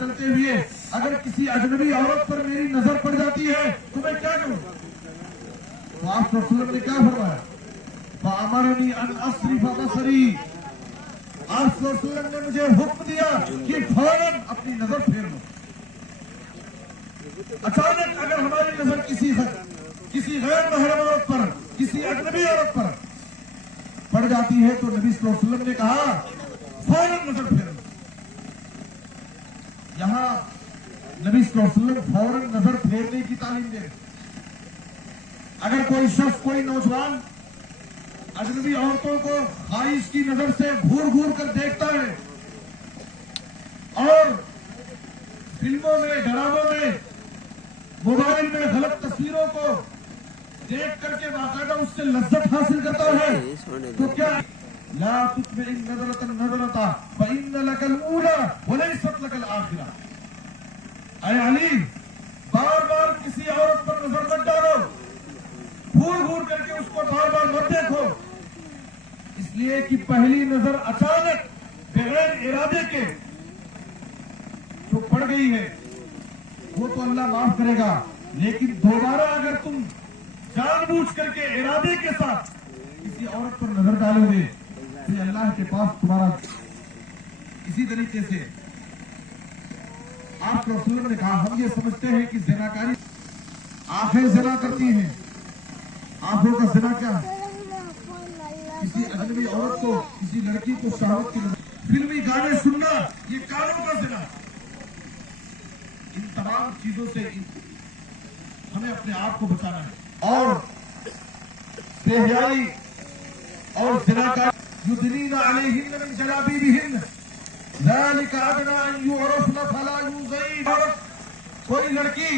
چلتے ہوئے اگر کسی اجنبی عورت پر میری نظر پڑ جاتی ہے تو میں کیا کروں؟ تو آپ صلی اللہ علیہ وسلم نے کیا فرمایا؟ فَأَمَرَنِي أَنْ أَصْرِفَ بَصَرِي، آپ صلی اللہ علیہ وسلم نے مجھے حکم دیا کہ فوراً اپنی نظر پھیر لو۔ اچانک اگر ہماری نظر کسی غیر محرم عورت پر، کسی اجنبی عورت پر پڑ جاتی ہے تو نبی صلی اللہ علیہ وسلم نے کہا فوراً نظر پھیر لو۔ یہاں نبی صلی اللہ علیہ وسلم فوراً نظر پھیرنے کی تعلیم دے رہے۔ اگر کوئی شخص، کوئی نوجوان اجنبی عورتوں کو خواہش کی نظر سے گھور گھور کر دیکھتا ہے اور فلموں میں، ڈراموں میں، موبائل میں غلط تصویروں کو دیکھ کر کے باقاعدہ اس سے لذت حاصل کرتا ہے تو کیا لا تتبع النظرة النظرة فإن لك الأولى وليست لك الآخرة۔ اے علی، بار بار کسی عورت پر نظر مت ڈالو، گھور گھور کر کے اس کو بار بار مت دیکھو، اس لیے کہ پہلی نظر اچانک بغیر ارادے کے جو پڑ گئی ہے وہ تو اللہ معاف کرے گا، لیکن دوبارہ اگر تم جان بوجھ کر کے ارادے کے ساتھ کسی عورت پر نظر ڈالو گے تو اللہ کے پاس تمہارا اسی طریقے سے آپ کے رسول نے کہا۔ ہم یہ سمجھتے ہیں کہ زناکاری آنکھیں زنا کرتی ہیں، آنکھوں کا زنا کیا ہے؟ کسی اجنبی عورت کو، کسی لڑکی کو شہوت کی نظر، فلمی گانے سننا، یہ کانوں کا زنا۔ ان تمام چیزوں سے ہمیں اپنے آپ کو بچانا ہے۔ اور بے حیائی اور زناکاری، یدنین علیہن من جلابیبہن ذالک ادنی ان یعرفن فلا یؤذین۔ کوئی لڑکی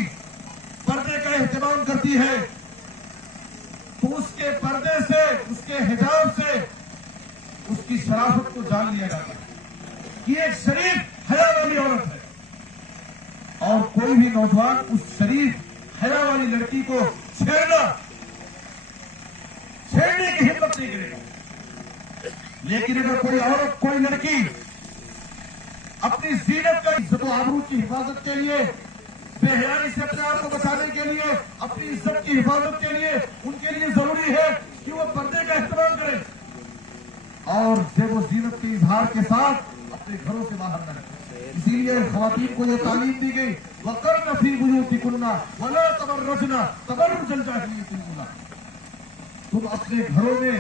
پردے کا اہتمام کرتی ہے تو اس کے پردے سے، اس کے حجاب سے اس کی شرافت کو جان لیا جاتا ہے کہ ایک شریف حیا والی عورت ہے، اور کوئی بھی نوجوان اس شریف حیا والی لڑکی کو چھیڑنے کی ہمت نہیں کرے گا۔ لیکن اگر کوئی عورت، کوئی لڑکی اپنی زینت کا، عزت و آبرو کی حفاظت کے لیے، بے حیائی سے اپنے آپ کو بچانے کے لیے، اپنی عزت کی حفاظت کے لیے ان کے لیے ضروری ہے کہ وہ پردے کا اہتمام کرے اور زیب و زینت کے اظہار کے ساتھ اپنے گھروں سے باہر نہ نکلے۔ اسی لیے خواتین کو یہ تعلیم دی گئی وَقَرْنَ فِي بُيُوتِكُنَّ وَلَا تَبَرَّجْنَ تَبَرُّجَ الْجَاهِلِيَّةِ الْأُولَىٰ۔ تم اپنے گھروں میں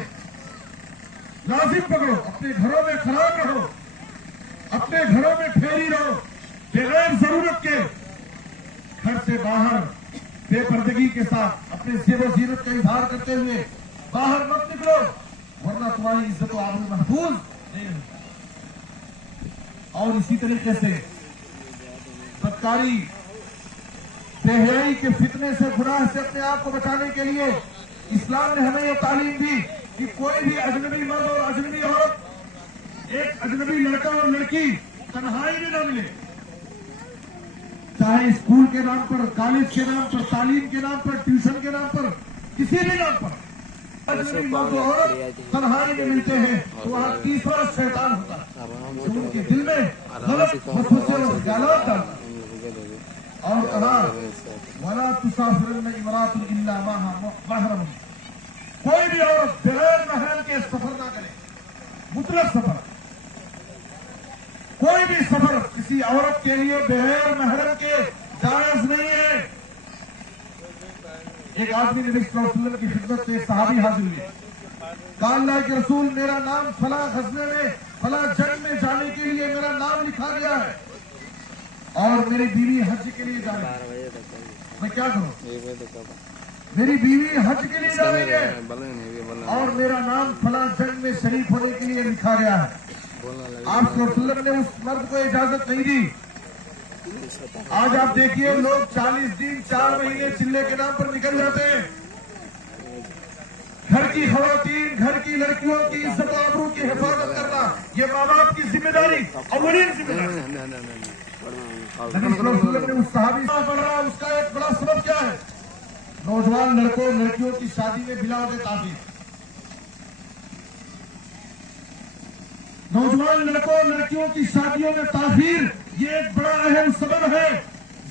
لازم پکڑو، اپنے گھروں میں قرار رہو، اپنے گھروں میں ٹھہری رہو، بغیر ضرورت کے گھر سے باہر بے پردگی کے ساتھ اپنے زیب و زینت کا اظہار کرتے ہوئے باہر مت نکلو، ورنہ تمہاری عزت و آبرو محفوظ نہیں ہوگی۔ اور اسی طریقے سے بدکاری، بے حیائی کے فتنے سے، گناہ سے اپنے آپ کو بچانے کے لیے اسلام نے ہمیں یہ تعلیم دی کہ کوئی بھی اجنبی مرد اور اجنبی عورت، ایک اجنبی لڑکا اور لڑکی تنہائی میں نہ ملے، چاہے اسکول کے نام پر، کالج کے نام پر، تعلیم کے نام پر، ٹیوشن کے نام پر، کسی بھی نام پر اجنبی مرد اور عورت تنہائی میں ملتے ہیں تو وہاں تیسرا شیطان ہوتا ہے جو ان کے دل میں غلط وسوسے اور خیالات ڈالتا ہے۔ اور کہا وَلَا تُسَافِرَنَّ امْرَأَةٌ إِلَّا مَعَهَا مَحْرَمٌ، کوئی بھی عورت بغیر محرم کے سفر نہ کرے، مطلق سفر، کوئی بھی سفر کسی عورت کے لیے بغیر محرم کے جائز نہیں ہے۔ ایک آدمی نبی صلی اللہ علیہ وسلم کی خدمت میں صحابی حاضر ہوئے، کہا اللہ کے رسول، میرا نام فلاں غزوے میں، فلاں جنگ میں جانے کے لیے میرا نام لکھا گیا ہے اور میری بیوی حج کے لیے جا رہی ہے، میں کیا کروں؟ میری بیوی حج کے لیے جا رہی ہے اور میرا نام فلاں جنگ میں شریک ہونے کے لیے لکھا گیا ہے۔ آپ صلی اللہ علیہ وسلم نے اس مرد کو اجازت نہیں دی۔ آج آپ دیکھیے لوگ 40 دن 4 مہینے چلے کے نام پر نکل جاتے ہیں۔ گھر کی خواتین، گھر کی لڑکیوں کی عزت و آبرو کی حفاظت کرنا یہ ماں باپ کی ذمہ داری، اولین ذمہ داری۔ نبی صلی اللہ علیہ وسلم نے اس صحابی سے پڑھ رہا، اس کا ایک بڑا سبب کیا ہے؟ نوجوان لڑکوں لڑکیوں کی شادی میں بلا وجہ تاخیر، نوجوان لڑکوں لڑکیوں کی شادیوں میں تاخیر، یہ ایک بڑا اہم